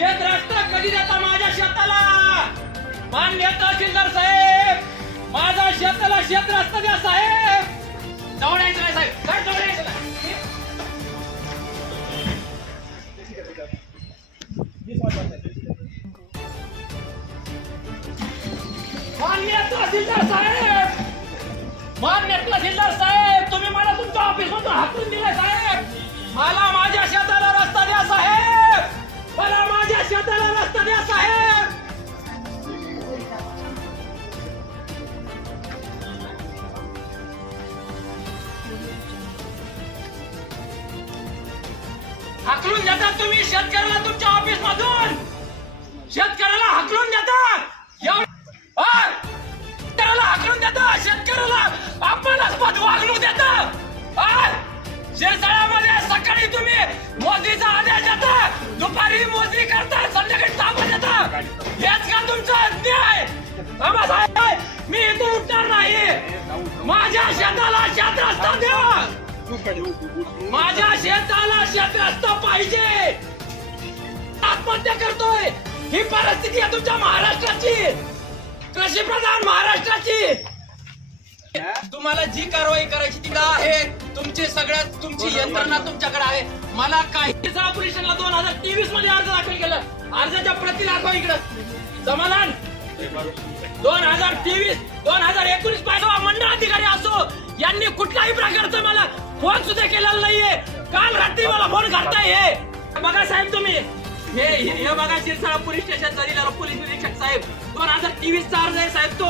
शेत रस्ता कधी देता माझ्या शेताला? मान्य तहसीलदार साहेब, माझा शेताला शेत रस्ता द्या साहेब. जवळ यायचं नाही साहेब, काय जवळ यायचं नाही. मान्य तहसीलदार साहेब, मान्य तहसीलदार साहेब, तुम्ही मला तुमच्या ऑफिस मधून हाकलून दिले साहेब. मला माझ्या शेताला रस्ता द्या साहेब, मला माझ्या शेताला रस्ता द्या साहेब. हाकलून देतात तुम्ही शेतकऱ्याला तुमच्या ऑफिस मधून. शेतकऱ्याला हाकलून देतात, शेतकऱ्याला हाकलून देतात, शेतकऱ्याला अपमानास्पद वागणूक देतात. शेततळ्यामध्ये सकाळी तुम्ही मोदीचा आदेश देता, दुपारी मोदी करता, संध्याकाळी ताबा देता. हेच का तुमचा अन्याय? बाबासाहेब, मी इथून उठणार नाही. माझ्या शेताला शेत रस्ता द्या, माझ्या शेताला शेत रस्ता पाहिजे. आत्महत्या करतोय, ही परिस्थिती आहे तुमच्या महाराष्ट्राची, कृषी प्रधान महाराष्ट्राची. तुम्हाला जी कारवाई करायची ती आहे, तुमची सगळ्यात तुमची यंत्रणा तुमच्याकडे आहे. मला काही पोलीस स्टेशनला 2023 मध्ये अर्ज दाखल केला. अर्जाच्या प्रती दाखवा इकडं. समाधान 2023 2019 पासून मंडळ अधिकारी असो, यांनी कुठल्याही प्रकारचं मला फोन सुद्धा केलेला नाहीये. काल रात्री मला फोन करताय. हे बघा साहेब, तुम्ही हे बघा, शिरसाळा पोलीस स्टेशनचा पोलीस निरीक्षक साहेब, 2023 चा अर्ज आहे साहेब तो.